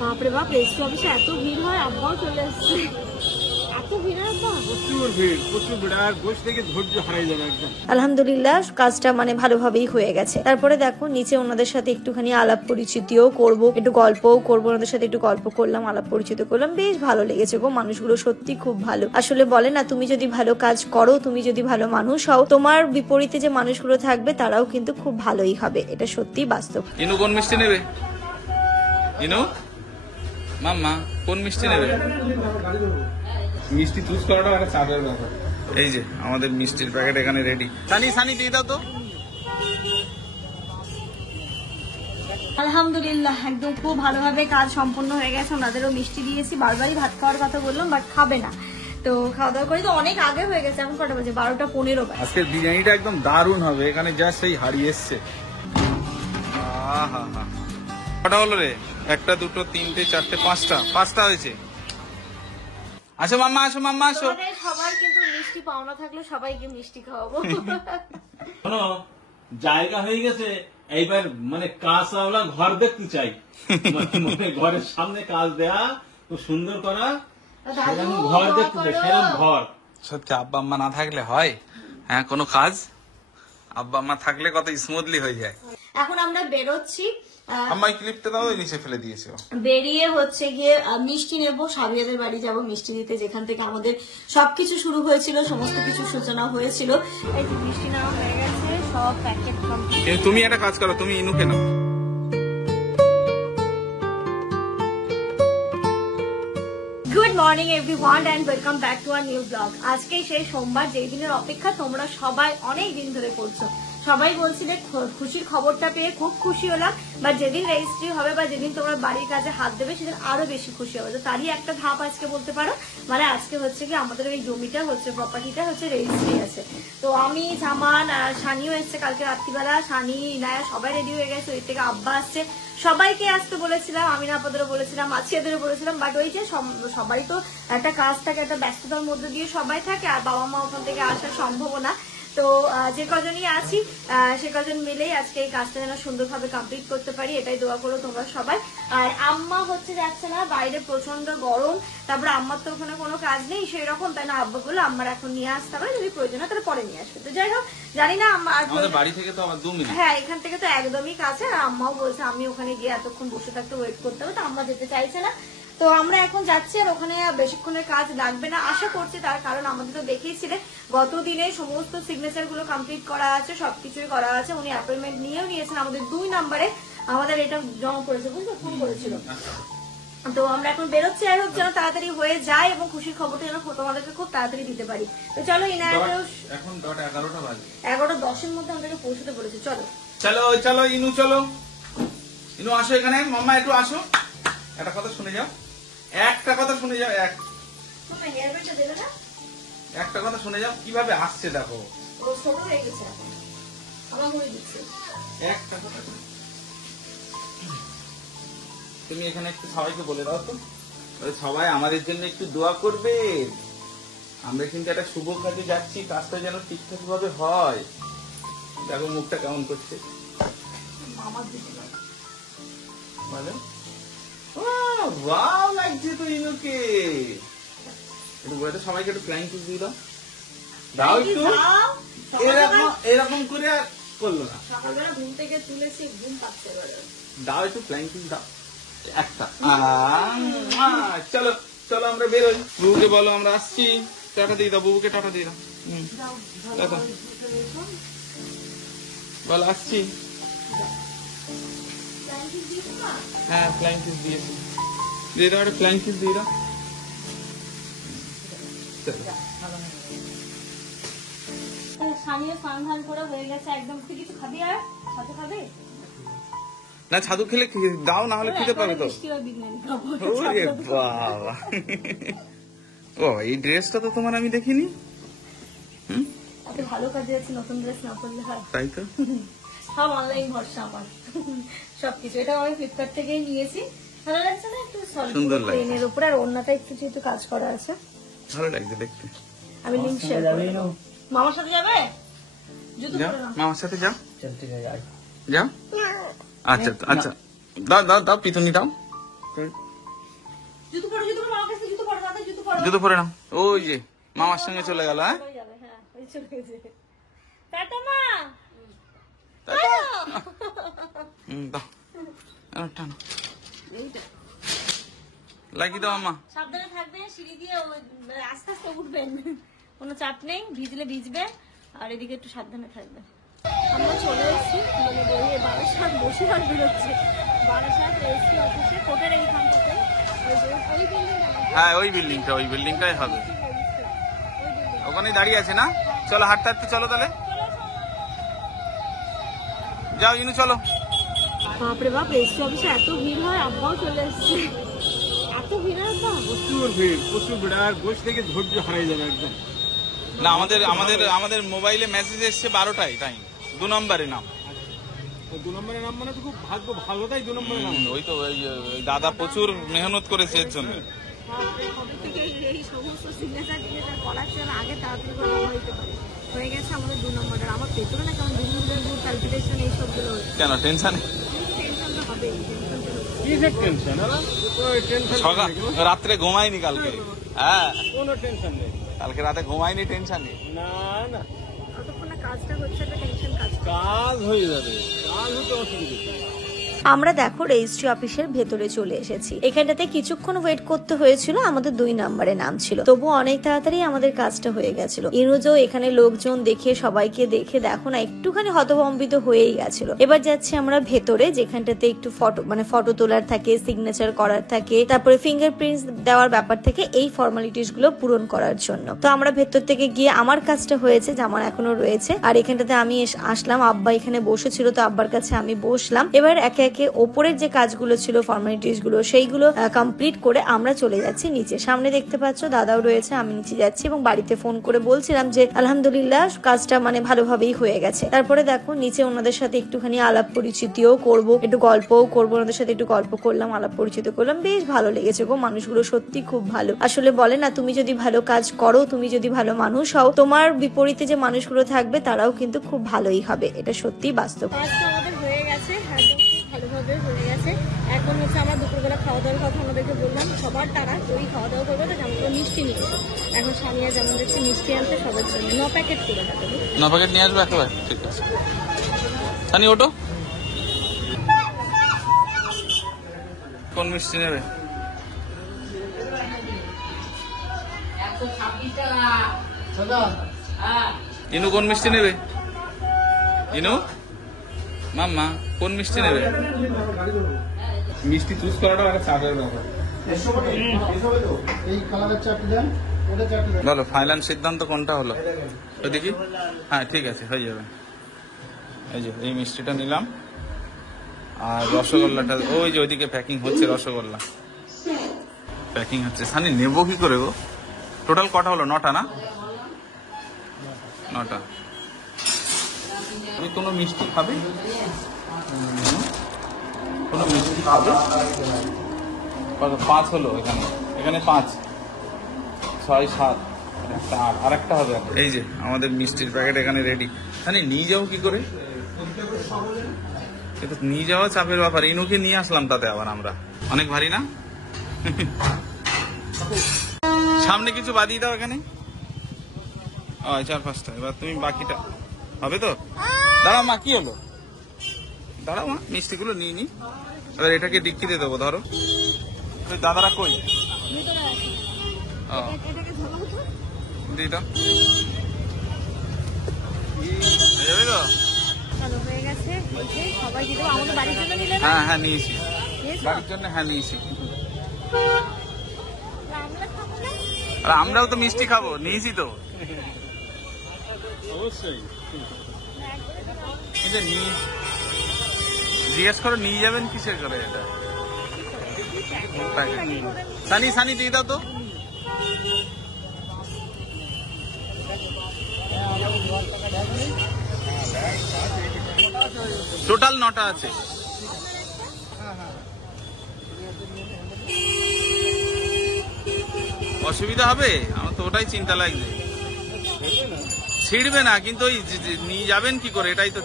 বাপরে বাপ, রেজিস্ট্রি অফিসে এত ভিড় হয়, আব্বাও চলে আসছে। আলহামদুলিল্লাহ কাজটা মানে ভালোভাবেই হয়ে গেছে। তারপরে দেখো নিচে ওনাদের সাথে একটুখানি আলাপ পরিচিতিও করব, একটু গল্পও করবো, ওনাদের সাথে একটু গল্প করলাম, আলাপ পরিচিত করলাম, বেশ ভালো লেগেছে গো। মানুষগুলো সত্যি খুব ভালো। আসলে বলে না, তুমি যদি ভালো কাজ করো, তুমি যদি ভালো মানুষ হও, তোমার বিপরীতে যে মানুষগুলো থাকবে তারাও কিন্তু খুব ভালোই হবে। এটা সত্যি বাস্তব। ইনু কোন মিষ্টি নেবে? ইনু মাম্মা কোন মিষ্টি নেবে? মিষ্টি চুজ করাটা একটা চাপের ব্যাপার। এই যে আমাদের মিষ্টির প্যাকেট এখানে রেডি। সানি সানি দিয়ে দাও তো। আলহামদুলিল্লাহ একদম খুব ভালোভাবে কাজ সম্পন্ন হয়ে গেছে। ওনাদেরও মিষ্টি দিয়েছি, বারবারই ভাত খাওয়ার কথা বললাম, বাট খাবে না। তো খাওয়া দাওয়া করি তো অনেক আগে হয়ে গেছে। এখন কটা বাজে? 12:15 বাজে। আজকের বিরিয়ানিটা একদম দারুণ হবে। এখানে জাস্ট সেই হারিয়ে এসছে। কটা হলো রে? 1, 2, 3, 4, 5টা হয়েছে। আসো মাম্মা, আসো মাম্মা, আসো। সবার কিন্তু মিষ্টি পাওনা থাকলে সবাইকে মিষ্টি খাওয়াবো। জায়গা হয়ে গেছে, এইবার মানে কাঁচওয়ালা ঘর দেখতে চাই। মানে ঘরের সামনে কাজ দেয়া, খুব সুন্দর করা, সেরকম ঘর দেখতে চাই, সেরকম ঘর। সত্যি আব্বা আম্মা না থাকলে হয়? হ্যাঁ, কোনো কাজ আব্বা আম্মা থাকলে কত স্মুথলি হয়ে যায়। এখন আমরা বেরোচ্ছি। আম্মা এই ক্লিপটা দাও, নিচে ফেলে দিয়েছে। বেরিয়ে হচ্ছে গিয়ে মিষ্টি নেব, সাবিয়াদের বাড়ি যাব মিষ্টি দিতে, যেখান থেকে আমাদের সবকিছু শুরু হয়েছিল, সমস্ত কিছু সূচনা হয়েছিল। এই যে মিষ্টি নেওয়া হয়ে গেছে, সব প্যাকেট কমপ্লিট। তুমি একটা কাজ করো, তুমি ইনুকে নাও। Good morning everyone and welcome back to our new blog. আজকে সেই সোমবার, যেই দিনের অপেক্ষা তোমরা সবাই অনেক দিন ধরে করছো। সবাই বলছিলে, খুশির খবরটা পেয়ে খুব খুশি হলাম, বা যেদিন রেজিস্ট্রি হবে বা যেদিন তোমরা বাড়ির কাজে হাত দেবে সেদিন আরো বেশি খুশি হবে। তো তারই একটা ধাপ আজকে বলতে পারো। মানে আজকে হচ্ছে কি আমাদের ওই জমিটা হচ্ছে, প্রপার্টিটা হচ্ছে রেজিস্ট্রি আছে। তো আমি, জামান, সানিও এসছে কালকে রাত্রিবেলা, সানি, ইনায়া সবাই রেডি হয়ে গেছে। ওই থেকে আব্বা আসছে, সবাইকে আসতে বলেছিলাম, আমি আপাদেরও বলেছিলাম, মাছিয়াদেরও বলেছিলাম, বাট ওই যে সবাই তো একটা কাজ থাকে, একটা ব্যস্ততার মধ্যে দিয়ে সবাই থাকে, আর বাবা মা ওখান থেকে আসার সম্ভব না। তো যে কজনই আছি সে কজন মিলেই আজকে এই কাজটা যেন সুন্দরভাবে কমপ্লিট করতে পারি, এটাই দোয়া করো তোমরা সবাই। আর আম্মা হচ্ছে যাচ্ছে না, বাইরে প্রচন্ড গরম, তারপরে আম্মার তো ওখানে কোনো কাজ নেই সেই রকম, তাই না আব্বা বললো আম্মার এখন নিয়ে আসতে হবে, যদি প্রয়োজন হয় তাহলে পরে নিয়ে আসবে। তো যাই হোক, জানি না আমাদের বাড়ি থেকে তো আবার 2 মিনিট। হ্যাঁ, এখান থেকে তো একদমই কাছে। আর আম্মাও বলছে আমি ওখানে গিয়ে এতক্ষণ বসে থাকতে ওয়েট করতে হবে, তো আম্মা যেতে চাইছে না। তো আমরা এখন যাচ্ছি, আর ওখানে বেশিক্ষণের কাজ লাগবে না আশা করছি। তার কারণ আমাদের তো দেখেইছিলে গত দিনে সমস্ত সিগনেচার গুলো কমপ্লিট করা আছে, সবকিছুই করা আছে। উনি অ্যাপয়েন্টমেন্ট নিয়েও নিয়েছেন, আমাদের 2 নম্বরে আমাদের এটা জমা পড়েছে, বুঝলো, ফোন করেছিল। তো আমরা এখন বেরোচ্ছি, আর হোক যেন তাড়াতাড়ি হয়ে যায় এবং খুশির খবরটা যেন তোমাদেরকে খুব তাড়াতাড়ি দিতে পারি। তো চলো, এখন 11টা বাজে, 11:10 মধ্যে আমাদেরকে পৌঁছতে বলেছে। চলো চলো চলো ইনু, চলো ইনু, আসো এখানে। মাম্মা একটু আসো, একটা কথা শুনে যাও, একটা কথা শুনে যাও, একটা কথা শুনে যাও। কিভাবে আসছে দেখো, ছোট হয়ে গেছে এখন, আমার মনে দিচ্ছে। একটা কথা তুমি এখানে একটু সবাইকে বলে দাও তো, সবাই আমাদের জন্য একটু দোয়া করবে। আমরা কিন্তু একটা শুভ কাজে যাচ্ছি, কাজটা যেন ঠিকঠাক ভাবে হয়। দেখো মুখটা কেমন করছে, ওয়াও লাগছে তো ইনুকে। একটু বলে সবাইকে একটু ফ্লাইং কিস দিয়ে দাও, দাও একটু। এরকম করে আর করলো না, সকালবেলা ঘুম থেকে তুলেছি, ঘুম পাচ্ছে, দাও একটু ফ্লাইং কিস দাও একটা। চলো চলো আমরা বেরোই। বুবুকে বলো আমরা আসছি, টাটা দিয়ে দাও, বুবুকে টাটা দিয়ে দাও। দেখো বলো আসছি। হ্যাঁ, ফ্লাইং কিস দিয়েছি, দিয়ে দাও একটা ফ্লাইং কিস দিয়ে দাও। সানিয়া স্নান ধান করে হয়ে গেছে একদম। তুই কিছু খাবি? আর সাথে খাবি না? ছাদু খেলে দাও, না হলে খেতে পাবে তো। ওরে বাবা, ও এই ড্রেসটা তো তোমার আমি দেখিনি। এত ভালো কাজে আছে, নতুন ড্রেস না পরলে হয়? তাই তো, সব অনলাইন ভরসা আমার, সবকিছু। এটা আমি ফ্লিপকার্ট থেকেই নিয়েছি। ভালো লাগছে না? একটু সুন্দর লাগছে প্লেনের উপরে, আর ওড়নাটা একটু যেহেতু কাজ করা আছে ভালো লাগছে দেখতে। আমি লিংক শেয়ার করে দেব। মামার সাথে যাবে? মামার সাথে যাও, যাও। আচ্ছা আচ্ছা, দাও দাও দাও, পিতুনি দাও। জুতো পরো, মামার কাছে জুতো পরো, দাদা জুতো পরো। জুতো পরে নাও। ওই যে মামার সঙ্গে চলে গেল। হ্যাঁ হয়ে যাবে, হ্যাঁ ওই চলে গেছে। টাটা মা। দাও টানো, লাগি দাও আম্মা। সাবধানে থাকবেন, সিঁড়ি দিয়ে আস্তে আস্তে উঠবেন, কোনো চাপ নেই, ভিজলে ভিজবে, আর এদিকে একটু সাবধানে থাকবেন। আমরা চলে এসেছি মানে বইয়ে বারাসাত, বসিরহাট বেরোচ্ছে, বারাসাত রেজিস্ট্রি অফিসে, কোর্টের এইখানটাতে ওই বিল্ডিংটা। হ্যাঁ ওই বিল্ডিংটাই হবে, ওখানেই দাঁড়িয়ে আছে না? চলো হাঁটতে হাঁটতে চলো তাহলে, যাও ইনু চলো। বাপরে বাপ, রেজিস্ট্রি অফিসে এত ভিড় হয়, আব্বাও চলে এসছে, এত ভিড় হয় আব্বা। প্রচুর ভিড়, আর বসে থেকে ধৈর্য হারিয়ে যাবে একদম। না আমাদের মোবাইলে মেসেজ এসছে 12টায় টাইম, 2 নম্বরে নাম। 2 নম্বরের নাম মানে তো খুব ভাগ্য ভালো, তাই 2 নম্বরের নাম। ওই তো ওই দাদা প্রচুর মেহনত করেছে এর জন্য। কবে থেকে এই সমস্ত সিগনেচার করার জন্য আগে তাড়াতাড়ি করে হইতে পারে, হয়ে গেছে আমাদের 2 নম্বরের। আমার পেছনে না কেমন বিভিন্ন ক্যালকুলেশন এইসবগুলো হচ্ছে। কেন টেনশন? টেনশন তো হবেই, কিসের টেনশন? সকাল রাত্রে ঘুমাইনি কালকে। হ্যাঁ কোনো টেনশন নেই, কালকে রাতে ঘুমাইনি, টেনশন নেই। না যতক্ষণ না কাজটা হচ্ছে একটা টেনশন কাজ হয়ে যাবে, কাজ হতে অসুবিধা নেই। আমরা দেখো রেজিস্ট্রি অফিসের ভেতরে চলে এসেছি। এখানটাতে কিছুক্ষণ ওয়েট করতে হয়েছিল, আমাদের 2 নম্বরে নাম ছিল, তবু অনেক তাড়াতাড়ি আমাদের কাজটা হয়ে গেছিল। ইনুজও এখানে লোকজন দেখে, সবাইকে দেখে দেখো না একটুখানি হতভম্বিত হয়েই গেছিল। এবার যাচ্ছি আমরা ভেতরে, যেখানটাতে একটু ফটো তোলার থাকে, সিগনেচার করার থাকে, তারপরে ফিঙ্গারপ্রিন্টস দেওয়ার ব্যাপার থেকে, এই ফর্মালিটিস গুলো পূরণ করার জন্য। তো আমরা ভেতর থেকে গিয়ে আমার কাজটা হয়েছে, আমার এখনো রয়েছে, আর এখানটাতে আমি আসলাম, আব্বা এখানে বসেছিল, তো আব্বার কাছে আমি বসলাম। এবার একে ওপরের যে কাজগুলো ছিল, ফর্মালিটিস গুলো, সেইগুলো কমপ্লিট করে আমরা চলে যাচ্ছি নিচে। সামনে দেখতে পাচ্ছ দাদাও রয়েছে, আমি নিচে যাচ্ছি, এবং বাড়িতে ফোন করে বলছিলাম যে আলহামদুলিল্লাহ কাজটা মানে ভালোভাবেই হয়ে গেছে। তারপরে দেখো নিচে ওনাদের সাথে একটুখানি আলাপ পরিচিতিও করব, একটু গল্পও করবো, ওনাদের সাথে একটু গল্প করলাম, আলাপ পরিচিত করলাম, বেশ ভালো লেগেছে গো। মানুষগুলো সত্যি খুব ভালো। আসলে বলে না, তুমি যদি ভালো কাজ করো, তুমি যদি ভালো মানুষ হও, তোমার বিপরীতে যে মানুষগুলো থাকবে তারাও কিন্তু খুব ভালোই হবে, এটা সত্যি বাস্তব। কাজটা আমাদের হয়ে গেছে, ভালোভাবে হয়ে গেছে। এখন হচ্ছে আমরা দুপুরবেলা খাওয়া দাওয়ার কথা আমাদেরকে বললাম, সবার তারা ওই খাওয়া দাওয়া করবো, তো যেমন মিষ্টি নিয়েছে, এখন সামিয়া যেমন দেখছে মিষ্টি আনতে সবার জন্য 9 প্যাকেট করে থাকে, 9 প্যাকেট নিয়ে আসবে একেবারে, ঠিক আছে। সানি ওটো, কোন মিষ্টি নেবে? 126 টাকা। ইনু কোন মিষ্টি নেবে? ইনু মাম্মা কোন মিষ্টি নেবে? মিষ্টি চুজ করাটা একটা চাপের ব্যাপার। বলো ফাইনাল সিদ্ধান্ত কোনটা হলো? ওইদিকে, হ্যাঁ ঠিক আছে, হয়ে যাবে। এই যে এই মিষ্টিটা নিলাম, আর রসগোল্লাটা ওই যে ওইদিকে প্যাকিং হচ্ছে, রসগোল্লা প্যাকিং হচ্ছে। সানি নেবো কি করে গো? টোটাল কটা হলো? 9টা না? 9টা। তুমি কোনো মিষ্টি খাবে? কোনো মিষ্টি খাবে? কত? 5 হলো এখানে 5, 6, 7, একটা 8, আর একটা হবে। এই যে আমাদের মিষ্টির প্যাকেট এখানে রেডি। সানি নিয়ে যাও কি করে? কিন্তু নিয়ে যাওয়া চাপের ব্যাপার। ইনুকে নিয়ে আসলাম তাতে আবার আমরা, অনেক ভারী না? সামনে কিছু বাদিয়ে দাও এখানে, 4-5টা। এবার তুমি বাকিটা হবে তো? দাঁড়াও মা, কি হলো? দাঁড়াও মা, মিষ্টিগুলো নিয়ে নি। এবার এটাকে ডিক্কিতে দেবো, ধরো। দাদারা কই? দিয়ে দাও, যাবে তো? হয়ে গেছে, সবাই দিতে আমাদের বাড়ির জন্য নিলে না? হ্যাঁ নিয়েছি, বাড়ির জন্য নিয়েছি। আর আমরাও তো মিষ্টি খাবো, নিয়েছি তো অবশ্যই। জিজ্ঞেস করো নিয়ে যাবেন কিসের করে এটা। সানি দিয়ে দাও তো। টোটাল 9টা আছে। অসুবিধা হবে? আমার তো ওটাই চিন্তা লাগছে। ছিড়বে না, কিন্তু ওই নিয়ে যাবেন কি করে, এটাই তো।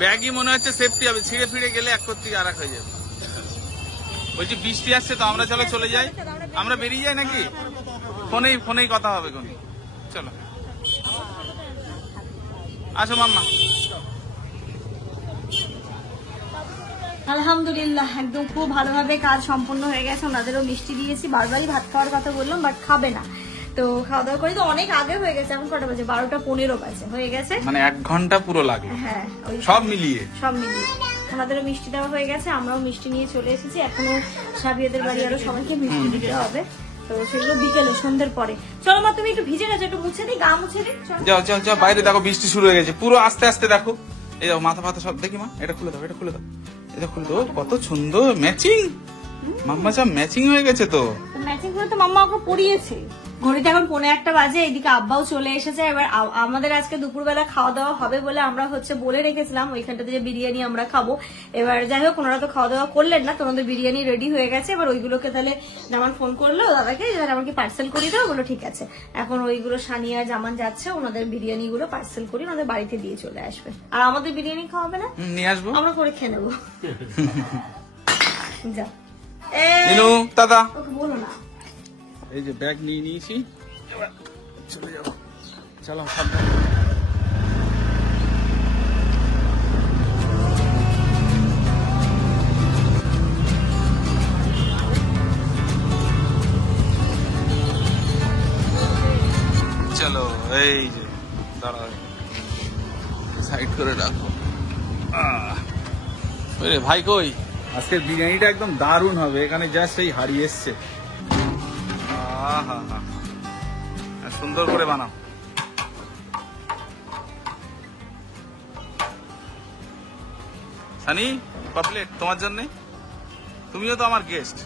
ব্যাগই মনে হচ্ছে সেফটি হবে, ছিঁড়ে ফিরে গেলে এক করতে আর এক হয়ে যাবে। ওই যে বৃষ্টি আসছে তো, আমরা চলো চলে যাই, আমরা বেরিয়ে যাই নাকি? ফোনেই কথা হবে কোন। চলো আসো মাম্মা। আলহামদুলিল্লাহ একদম খুব ভালোভাবে কাজ সম্পন্ন হয়ে গেছে। ওনাদেরও মিষ্টি দিয়েছি, বারবারই ভাত খাওয়ার কথা বললাম বাট খাবে না, তো খাওয়া দাওয়া করি তো অনেক আগে হয়ে গেছে। এখন কটা বাজে? 12:15 বাজে হয়ে গেছে, মানে 1 ঘন্টা পুরো লাগে। হ্যাঁ ওই সব মিলিয়ে ওনাদেরও মিষ্টি দেওয়া হয়ে গেছে, আমরাও মিষ্টি নিয়ে চলে এসেছি। এখনো সাবিয়াদের বাড়ি আরো সবাইকে মিষ্টি দিতে হবে, তো সেগুলো বিকেলে সন্ধ্যের পরে। চলো মা তুমি একটু ভিজে গেছো, একটু মুছে দিই, গা মুছে দিই। যাও যাও যাও, বাইরে দেখো বৃষ্টি শুরু হয়ে গেছে পুরো, আস্তে আস্তে দেখো। এই দেখো মাথা ফাথা সব দেখি মা, এটা খুলে দাও, এটা খুলে দাও, এটা খুলে দাও। কত সুন্দর ম্যাচিং, মাম্মা সব ম্যাচিং হয়ে গেছে তো। ম্যাচিং করে তো মাম্মা ওকে পরিয়েছে। ঘড়িতে এখন 1:15 বাজে, এদিকে আব্বাও চলে এসেছে। এবার আমাদের আজকে দুপুরবেলা খাওয়া দাওয়া হবে বলে আমরা বলে রেখেছিলাম ওইখানটাতে যে বিরিয়ানি আমরা খাবো। এবার যাই হোক ওনারা তো খাওয়া দাওয়া করলেন না, তোমাদের বিরিয়ানি রেডি হয়ে গেছে। এবার ওইগুলোকে তাহলে জামান ফোন করলো দাদাকে, আমাকে পার্সেল করে দাও, বলো ঠিক আছে। এখন ওইগুলো সানিয়া জামান যাচ্ছে, ওনাদের বিরিয়ানি গুলো পার্সেল করে ওনাদের বাড়িতে দিয়ে চলে আসবে। আর আমাদের বিরিয়ানি খাওয়াবে না, নিয়ে আসবো, আমরা করে খেয়ে নেবো। যা দাদা, ওকে বলো না। এই যে ব্যাগ নিয়ে নিয়েছি, এবার চলে যাবো। চলো সাবধান। চলো এই যে দাঁড়াও, সাইড করে রাখো। ভাই কই? আজকের বিরিয়ানিটা একদম দারুণ হবে, এখানে জাস্ট এই হাড়ি এসছে। সুন্দর করে বানাও। সানি পাপলেট তোমার জন্য, তুমিও তো আমার গেস্ট।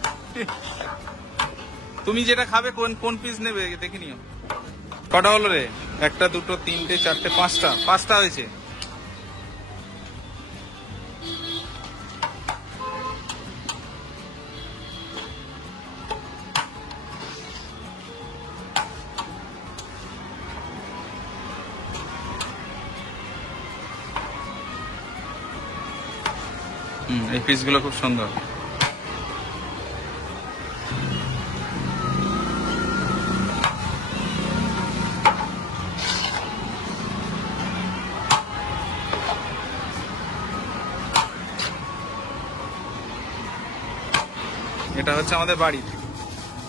তুমি যেটা খাবে কোন পিস নেবে দেখে নিও। কটা হলো রে? 1, 2, 3, 4, 5টা হয়েছে। এই পিসগুলো খুব সুন্দর। এটা হচ্ছে আমাদের বাড়ি,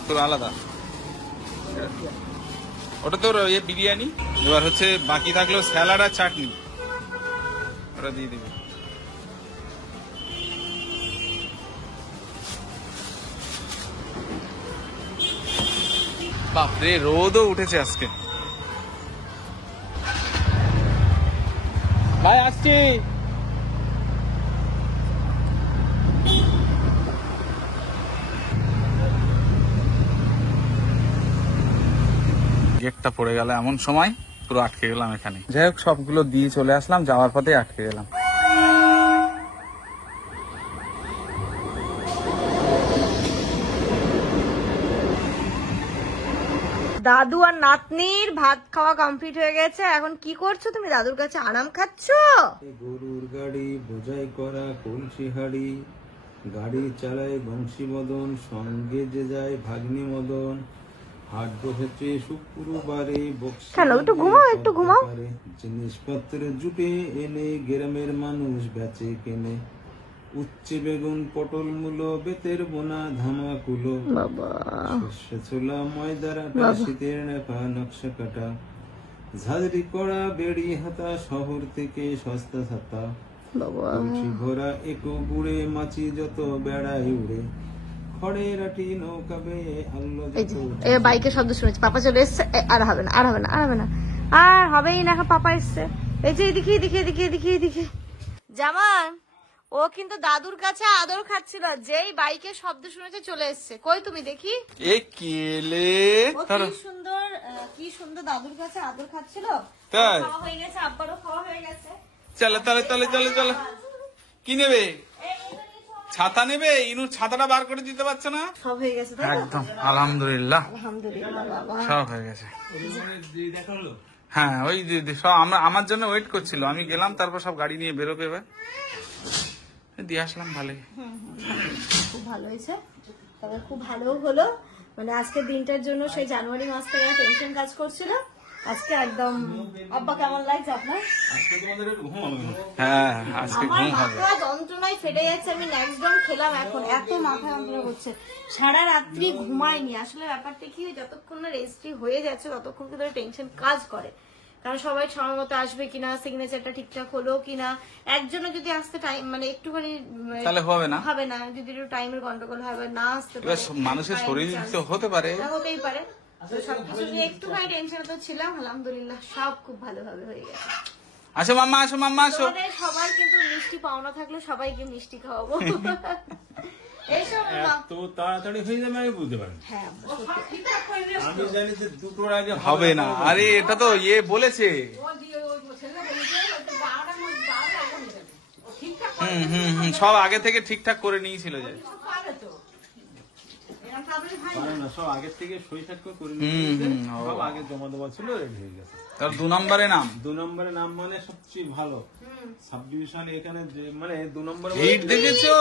পুরো আলাদা। ওটা তো বিরিয়ানি। এবার হচ্ছে বাকি থাকলো স্যালাড আর চাটনি, ওটা দিয়ে দিবি। বাপরে রোদও উঠেছে আজকে। ভাই আসছি। গেটটা পড়ে গেল এমন সময়, পুরো আটকে গেলাম এখানে। যাই হোক সবগুলো দিয়ে চলে আসলাম, যাওয়ার পথে আটকে গেলাম। দাদু আর নাতনির ভাত খাওয়া কমপ্লিট হয়ে গেছে। এখন কি করছো তুমি? দাদুর কাছে আরাম খাচ্ছো? গরুর গাড়ি বোঝাই করা কলসি হাড়ি, গাড়ি চালায় বংশী মদন, সঙ্গে যে যায় ভাগ্নি মদন। হাট বসেছে শুক্রবারে, কেন একটু ঘুমাও, একটু ঘুমাও। জিনিসপত্র জুটে এনে গ্রামের মানুষ বেচে কেনে। উচ্ছে বেগুন পটল মূলো, বেতের বোনা ধামাকুলো, শস্য ছোলা ময়দার আটা, শীতের নেপা নকশা কাটা, ঝাঁঝরি করা বেড়ি হাতা, শহর থেকে সস্তা ছাতা। কলসি ভরা একো গুড়ে, মাছি যত বেড়াই উড়ে, খড়ের আটি নৌকা বেয়ে আল্লো যত। বাইকের শব্দ শুনেছি, পাপা চলে এসছে। আর হবে না, আর হবে না, আর হবে না, আর হবেই না, পাপা এসছে। এই যে এদিকে এদিকে এদিকে এদিকে এদিকে জামান, ও কিন্তু দাদুর কাছে আদর খাচ্ছিল, যেই বাইকের শব্দ শুনেছে চলে এসছে। কই তুমি দেখি, এ কেলে কি সুন্দর দাদুর কাছে আদর খাচ্ছিল। তাই খাওয়া হয়ে গেছে, আব্বারও খাওয়া হয়ে গেছে। চলো তাহলে চলে চলে চলো। কি নেবে? ছাতা নেবে? ইনু ছাতাটা বার করে দিতে পারছে না। সব হয়ে গেছে তাই তো? একদম আলহামদুলিল্লাহ, আলহামদুলিল্লাহ বাবা। সব হয়ে গেছে। হ্যাঁ ওই সব আমার জন্য ওয়েট করছিল, আমি গেলাম, তারপর সব গাড়ি নিয়ে বেরোবে, এবার দিয়ে আসলাম ভালোই। খুব ভালো হয়েছে, তবে খুব ভালো হলো। মানে আজকের দিনটার জন্য সেই জানুয়ারি মাস থেকে টেনশন কাজ করছিল, আজকে একদম। আব্বা কেমন লাগছে আপনার? আজকে তোমাদের একটু ঘুমাবো। হ্যাঁ আজকে আমার ঘুম হবে। মাথা যন্ত্রণায় ফেটে যাচ্ছে, আমি নেক্সট ডাউন খেলাম এখন, এত মাথা যন্ত্রণা করছে, সারা রাত্রি ঘুমাইনি। আসলে ব্যাপারটা কি, যতক্ষণ না রেজিস্ট্রি হয়ে যাচ্ছে ততক্ষণ কিন্তু টেনশন কাজ করে, কারণ সবাই সময় মতো আসবে কিনা, সিগনেচারটা ঠিকঠাক হলো কিনা। একজনও যদি আসতে টাইম মানে একটুখানি তাহলে হবে না, হবে না, যদি একটু টাইমের গন্ডগোল হবে, না আসতে এবার পারে, মানুষের শরীর তো হতে পারে। হতেই পারে। তো সবকিছু নিয়ে একটুখানি টেনশন তো ছিলাম, আলহামদুলিল্লাহ সব খুব ভালোভাবে হয়ে গেছে। আসো মাম্মা, আসো মাম্মা, আসো। তোমাদের সবার কিন্তু মিষ্টি পাওনা থাকলে সবাইকে মিষ্টি খাওয়াবো। এইসব এত তাড়াতাড়ি হয়ে যাবে আমি বুঝতে পারি। হ্যাঁ আমি জানি যে দুটোর আগে হবে না, আরে এটা তো ইয়ে বলেছে। সব আগে থেকে ঠিকঠাক করে নিয়েছিল যে। পারে না, সব আগের থেকে সই স্বাক্ষর করে হুম, নিয়েছে, হুম, সব আগে জমা দেওয়া ছিল, রেডি হয়ে গেছে। তার 2 নম্বরে নাম। 2 নম্বরের নাম মানে সবচেয়ে ভালো সাব ডিভিশন এখানে যে মানে 2 নম্বরে ভিড় দেখেছো?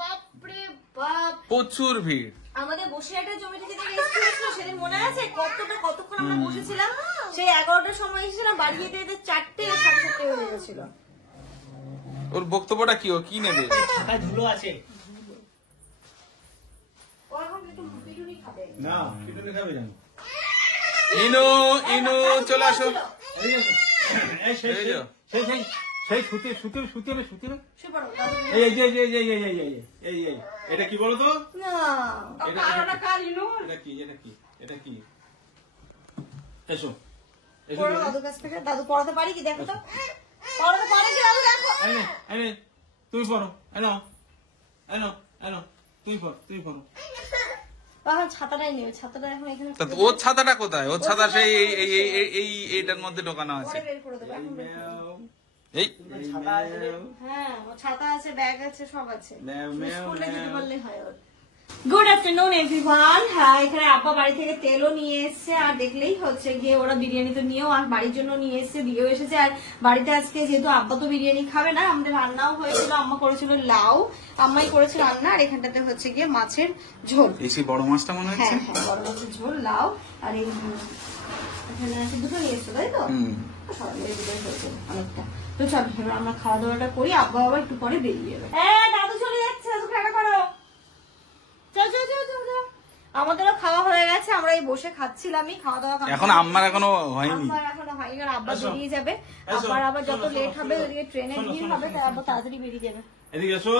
বাপরে বাপ, প্রচুর ভিড়। আমাদের বসিরহাটের জমিতে যেদিন রেস্ট হয়েছিল সেদিন মনে আছে কতক্ষণ আমরা বসেছিলাম? সেই 11টার সময় এসেছিলাম, বাড়ি যেতে যেতে 4টে 4:30 হয়ে গেছিল। ওর বক্তব্যটা কি, ও কি নেবে? ঝুলো আছে। ও এখন একটু পিটুনি খাবে। না খিচুড়ি খাবে জানো। ইনু ইনু চলে আসো। এই এই যে। সেই সুতি শুয়ে পড়ো, দাদু। এই এটা কি বলো তো? না, এটা কি এসো পড়ো দাদুর কাছ থেকে। দাদু পড়াতে পারি কি দেখো তো, পড়াতে পারি কি দাদু দেখো। এনে তুমি পড়ো, এনো তুমি পড়ো। এখন ছাতাটাই নেবে, ছাতাটা এখন এখানে তা ওর ছাতাটা কোথায়? ওর ছাতা সেই এইটার মধ্যে ঢোকানো আছে। পরে বের করে দেবো, এখন বের করে দেবো। এই হ্যাঁ, ওর ছাতা আছে, ব্যাগ আছে, সব আছে। ম্যাও, ম্যাও, স্কুলে যেতে ম্যাও। পারলেই হয় ওর। Good afternoon everyone. এখানে আব্বা বাড়ি থেকে তেলও নিয়ে এসেছে, আর দেখলেই হচ্ছে গিয়ে ওরা বিরিয়ানি তো নিয়েও আর বাড়ির জন্য নিয়ে এসেছে, দিয়েও এসেছে। আর বাড়িতে আজকে যেহেতু আব্বা তো বিরিয়ানি খাবে না, আমাদের রান্নাও হয়েছিল। আম্মা করেছিল লাউ, আম্মাই করেছিল রান্না, আর এখানটাতে হচ্ছে গিয়ে মাছের ঝোল। বেশি বড় মাছটা মনে হচ্ছে। হ্যাঁ, বড় মাছের ঝোল, লাউ, আর এই এখানে আছে দুটো নিয়ে এসছো, তাই তো? সবাই মিলে দুটোই হয়েছে অনেকটা। তো চল এবার আমরা খাওয়া দাওয়াটা করি, আব্বা আবার একটু পরে বেরিয়ে যাবে। দাদু চলে যাচ্ছে, দাদু খাওয়া করো। চল। আমাদেরও খাওয়া হয়ে গেছে, আমরা এই বসে খাচ্ছিলামই, খাওয়া দাওয়া এখন আম্মার এখনো হয়নি। আব্বার এখনো হয়নি, কারণ আব্বা আসো। বেরিয়ে যাবে। আসো। আব্বার আবার যত শোনো, লেট শোনো, হবে, শোনো। ওদিকে ট্রেনে শোনো, ভিড় শোনো, হবে, শোনো। তাই আব্বা তাড়াতাড়ি বেরিয়ে যাবে। এদিকে এসো,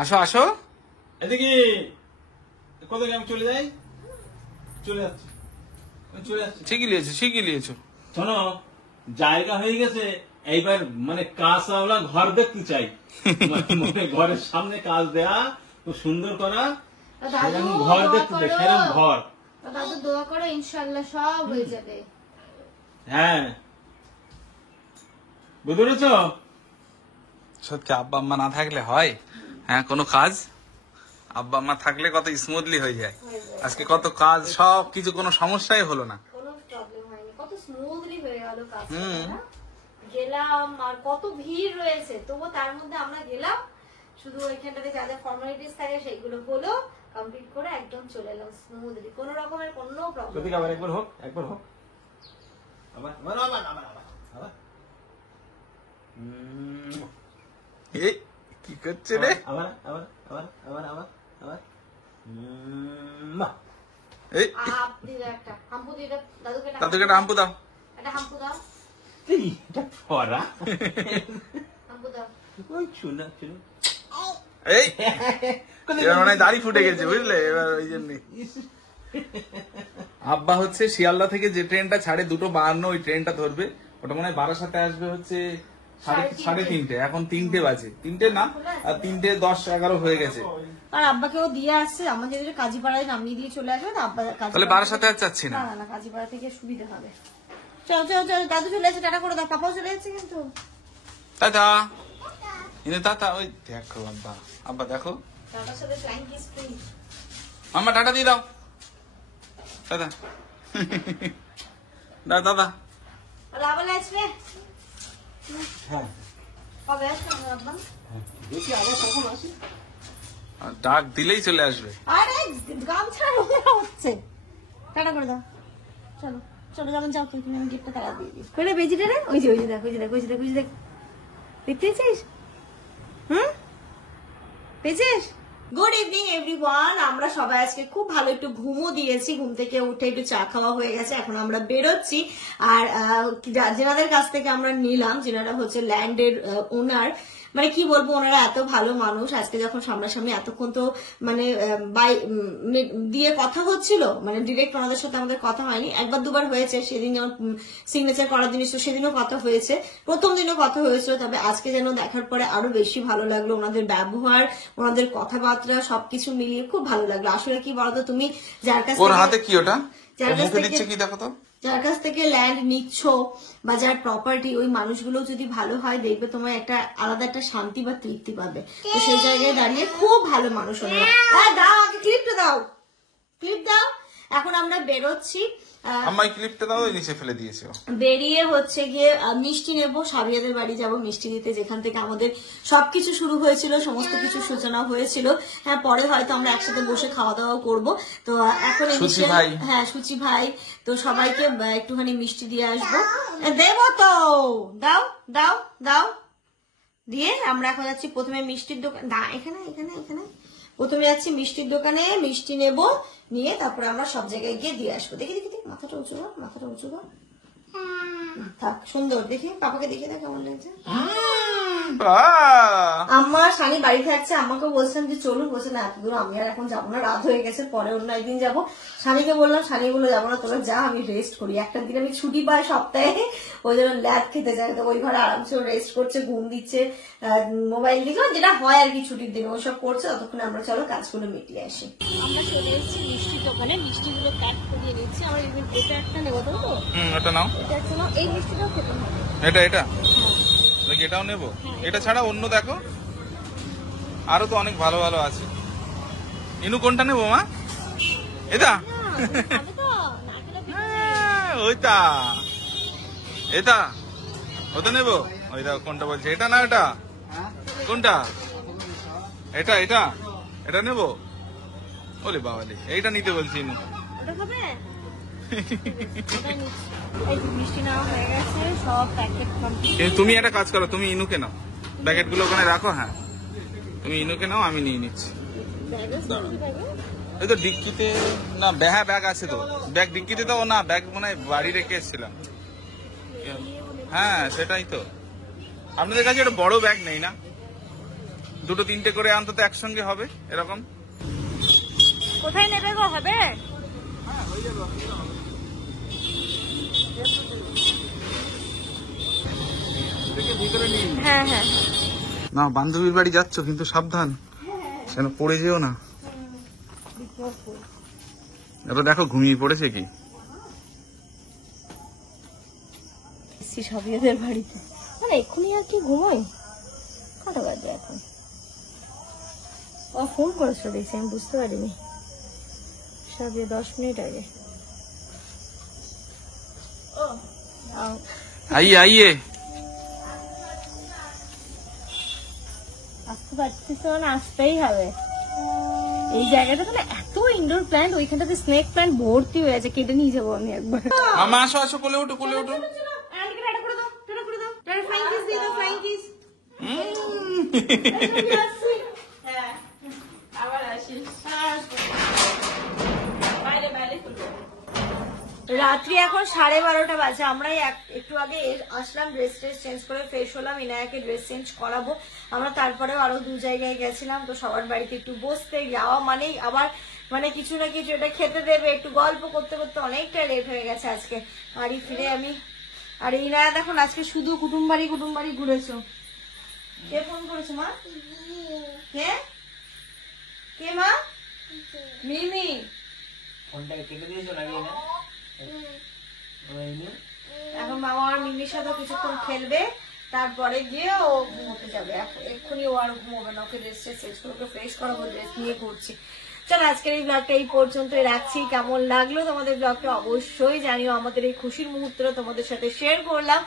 আসো আসো। এদিকে কোথায় আমি চলে যাই, চলে যাচ্ছি। ঠিকই লিয়েছো। শোনো, জায়গা হয়ে গেছে, এইবার মানে কাঁচওয়ালা ঘর দেখতে চাই। মানে ঘরের সামনে কাজ দেয়া, খুব সুন্দর করা, দাদু সেরকম ঘর দোয়া দেখতে চাই, করো। সেরকম ঘর। দাদু দোয়া করো, ইনশাআল্লাহ সব হয়ে যাবে। হ্যাঁ, বুঝতে পেরেছ? সত্যি আব্বা আম্মা না থাকলে হয় হ্যাঁ কোনো কাজ? আব্বা আম্মা থাকলে কত স্মুথলি হয়ে যায়। আজকে কত কাজ, সব কিছু কোনো সমস্যাই হলো না। কোনো প্রবলেম হয়নি, কত স্মুথলি হয়ে গেল কাজটা। না? গেলাম, আর কত ভিড় রয়েছে, তবু তার মধ্যে আমরা গেলাম, শুধু ওইখানটাতে যা যা ফর্মালিটিস থাকে সেইগুলো হলো, কমপ্লিট করে একদম চলে এলাম স্মুথলি, কোনো রকমের কোনো প্রবলেম। প্রতীক আবার একবার হোক, আবার এই কি করছে রে? আবার এই আপ দিলে একটা হাম্পু দিয়ে দাও, দাদুকে একটা তাদেরকে একটা হাম্পু দাও। একটা হাম্পু দাও, পড়া হাম্পু দাও। ওই শুনো এই এবার মনে হয় দাড়ি ফুটে গেছে, বুঝলে? এবার ওই জন্য আব্বা হচ্ছে শিয়ালদা থেকে যে ট্রেনটা ছাড়ে 2:52 ওই ট্রেনটা ধরবে। ওটা মনে হয় বারাসাতে আসবে হচ্ছে 3:30। এখন 3টে বাজে, 3টে না, আর 3:10-11 হয়ে গেছে। আর আব্বাকেও দিয়ে আসছে, আমাদের কাজীপাড়ায় নামিয়ে দিয়ে চলে আসবে না আব্বা। তাহলে বারাসাতে আর চাচ্ছি না। না কাজীপাড়া থেকে সুবিধা হবে। চল দাদু চলে আসছে, টাটা করে দাও। পাপাও চলে যাচ্ছে কিন্তু। টাটা। টাটা। ওই দেখো আব্বা দেখো, টাটার সাথে ফ্লাইং কিস ফ্রি। মাম্মা টাটা দিয়ে দাও। দাদা দাদা আর আবার আসবে হ্যাঁ কবে আসবে আব্বা? দেখি আগে কখন আসি। ডাক দিলেই চলে আসবে। আরে গামছা হচ্ছে, টাটা করে দাও, চলো চলো যেমন যাও, তুমি আমি গিফটটা তারা দিয়ে দিই করে বেজিটা রে। ওই যে দেখো, ওই যে দেখো, ওই যে দেখো, ওই যে দেখো, দেখতে পেয়েছিস? পেয়েছিস? Good evening everyone. আমরা সবাই আজকে খুব ভালো একটু ঘুমও দিয়েছি, ঘুম থেকে উঠে একটু চা খাওয়া হয়ে গেছে, এখন আমরা বেরোচ্ছি। আর যেনাদের কাছ থেকে আমরা নিলাম, যেনারা হচ্ছে ল্যান্ডের ওনার, মানে কি বলবো, ওনারা এত ভালো মানুষ। আজকে যখন সামনাসামনি এতক্ষণ তো মানে দিয়ে কথা হচ্ছিল, মানে ডিরেক্ট ওনাদের সাথে আমাদের কথা হয়নি, একবার দুবার হয়েছে। সেদিন যেমন সিগনেচার করার জিনিস, তো সেদিনও কথা হয়েছে, প্রথম দিনও কথা হয়েছিল। তবে আজকে যেন দেখার পরে আরো বেশি ভালো লাগলো, ওনাদের ব্যবহার, ওনাদের কথাবার্তা সবকিছু মিলিয়ে খুব ভালো লাগলো। আসলে কি বলতো, তুমি যার কাছ ওর হাতে কি ওটা, যার কাছ মুখে থেকে দিচ্ছে কি দেখো তো, যার কাছ থেকে ল্যান্ড নিচ্ছ বা যার প্রপার্টি, ওই মানুষগুলো যদি ভালো হয়, দেখবে তোমার একটা আলাদা একটা শান্তি বা তৃপ্তি পাবে। তো সেই জায়গায় দাঁড়িয়ে খুব ভালো মানুষ হলো। দাও আগে ক্লিপটা দাও, ক্লিপ দাও। এখন আমরা বেরোচ্ছি, আমার ক্লিপটা দাও, নিচে ফেলে দিয়েছে। বেরিয়ে হচ্ছে গিয়ে মিষ্টি নেব, সাবিয়াদের বাড়ি যাব মিষ্টি দিতে, যেখান থেকে আমাদের সবকিছু শুরু হয়েছিল, সমস্ত কিছু সূচনা হয়েছিল। হ্যাঁ, পরে হয়তো আমরা একসাথে বসে খাওয়া দাওয়া করবো। তো এখন হ্যাঁ সুচি ভাই, তো সবাইকে একটুখানি মিষ্টি দিয়ে আসবো। দেবো তো, দাও দাও দাও। দিয়ে আমরা এখন যাচ্ছি প্রথমে মিষ্টির দোকান, এখানে এখানে এখানে প্রথমে যাচ্ছি মিষ্টির দোকানে, মিষ্টি নেব, নিয়ে তারপরে আমরা সব জায়গায় গিয়ে দিয়ে আসবো। দেখি দেখি দেখি, মাথাটা উঁচু কর, মাথাটা উঁচু কর, থাক সুন্দর। দেখি পাপাকে দেখে দেখ কেমন লাগছে। আম্মা শানি বাড়ি থাকছে, আমাকে বলছেন যে চলুন, বলছে না এত দূর আমি আর এখন যাবো না, রাত হয়ে গেছে, পরে অন্য একদিন যাবো। শানিকে বললাম, শানি বললো যাবো না, তোরা যা, আমি রেস্ট করি। একটা দিন আমি ছুটি পাই সপ্তাহে, ওই জন্য ল্যাব খেতে যায়, তো ওই ঘরে আরামসে রেস্ট করছে, ঘুম দিচ্ছে, মোবাইল দিচ্ছে, যেটা হয় আর কি ছুটির দিনে ওইসব করছে। ততক্ষণ আমরা চলো কাজগুলো মিটিয়ে আসি। আমরা চলে এসেছি মিষ্টির দোকানে, মিষ্টিগুলো প্যাক করিয়ে নিচ্ছি। আমরা এটা একটা নেবো, তো এটা নাও, এটা একটা নাও, এই মিষ্টিটাও খেতে হবে। এটা এটাও নেবো, এটা ছাড়া অন্য দেখো, আরো তো অনেক ভালো ভালো আছে। ইনু কোনটা নেবো মা? এটা ওইটা, এটা ওটা নেবো। ওইটা কোনটা বলছে, এটা না এটা কোনটা? এটা এটা এটা নেবো। ওলে বাবালে, এইটা নিতে বলছি ইনু। মিষ্টি নেওয়া হয়ে গেছে, সব প্যাকেট কমপ্লিট। তুমি একটা কাজ করো, তুমি ইনুকে নাও, প্যাকেট গুলো ওখানে রাখো। হ্যাঁ, তুমি ইনুকে নাও, আমি নিয়ে নিচ্ছি। এই তো ডিক্কিতে না, ব্যাগ আছে তো, ব্যাগ ডিক্কিতে তো না, ব্যাগ মনে হয় বাড়ি রেখে এসেছিলাম। হ্যাঁ সেটাই তো, আপনাদের কাছে একটা বড় ব্যাগ নেই না? দুটো তিনটে করে অন্তত একসঙ্গে হবে এরকম। কোথায় নেবে গো? হবে হ্যাঁ হ্যাঁ। না, বান্ধবীর বাড়ি যাচ্ছ কিন্তু সাবধান, যেন পড়ে যেও না। এবার দেখো ঘুমিয়ে পড়েছে কি। সাবিয়াদের বাড়িতে মানে এক্ষুনি আর কি ঘুমোই, কটা বাজে এখন? ও ফোন করেছিল দেখছি, আমি বুঝতে পারিনি। সাবিয়া 10 মিনিট আগে। আইয়ে আসতে পারছিস না, আসতেই হবে। এই জায়গাটা তো এত ইনডোর প্ল্যান্ট, ওইখানটাতে স্নেক প্ল্যান্ট ভর্তি হয়ে আছে, কেটে নিয়ে যাবো আমি একবার। মামা আসো আসো, কোলে ওঠো কোলে ওঠো। রাত্রি এখন 12:30 বাজে। আমরা একটু আগে আসলাম, ড্রেস চেঞ্জ করে ফ্রেশ হলাম, ইনায়াকে ড্রেস চেঞ্জ করাবো। আমরা তারপরেও আরো 2 জায়গায় গেছিলাম, তো সবার বাড়িতে একটু বসতে যাওয়া মানেই আবার মানে কিছু না কিছু এটা খেতে দেবে, একটু গল্প করতে করতে অনেকটা লেট হয়ে গেছে আজকে। বাড়ি ফিরে আমি আর ইনায়া দেখুন আজকে শুধু কুটুম বাড়ি ঘুরেছো। কে ফোন করেছে মা? কে মা? মিমি। এখন মামা আর মিমির সাথে কিছুক্ষণ খেলবে, তারপরে গিয়ে ও ঘুমোতে যাবে। এক্ষুনি ও আর ঘুমোবে না, ওকে ড্রেস চেঞ্জ করে ওকে ফ্রেশ করাবো, ড্রেস নিয়ে ঘুরছি। চলো আজকের এই ব্লগটা এই পর্যন্তই রাখছি। কেমন লাগলো তোমাদের ব্লগটা অবশ্যই জানিও। আমাদের এই খুশির মুহূর্তটা তোমাদের সাথে শেয়ার করলাম,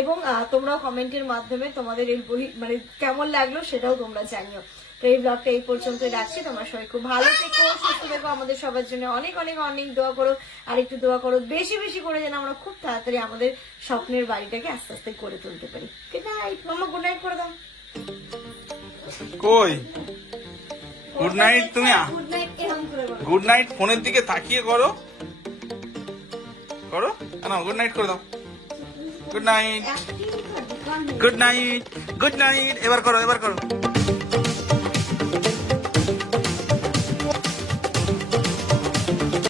এবং তোমরাও কমেন্টের মাধ্যমে তোমাদের এই মানে কেমন লাগলো সেটাও তোমরা জানিও। তো এই ব্লগটা এই পর্যন্তই রাখছি। তোমরা সবাই খুব ভালো থেকো, সুস্থ থেকো, আমাদের সবার জন্য অনেক অনেক অনেক দোয়া করো, আর একটু দোয়া করো বেশি বেশি করে, যেন আমরা খুব তাড়াতাড়ি আমাদের স্বপ্নের বাড়িটাকে আস্তে আস্তে করে তুলতে পারি। গুড নাইট মামা, গুড নাইট করে দাও। কই গুড নাইট? তুমি গুড নাইট এরকম করে বলো। গুড নাইট ফোনের দিকে তাকিয়ে করো, করো না, গুড নাইট করে দাও। Good night, good night, good night. এবার করো, এবার করো।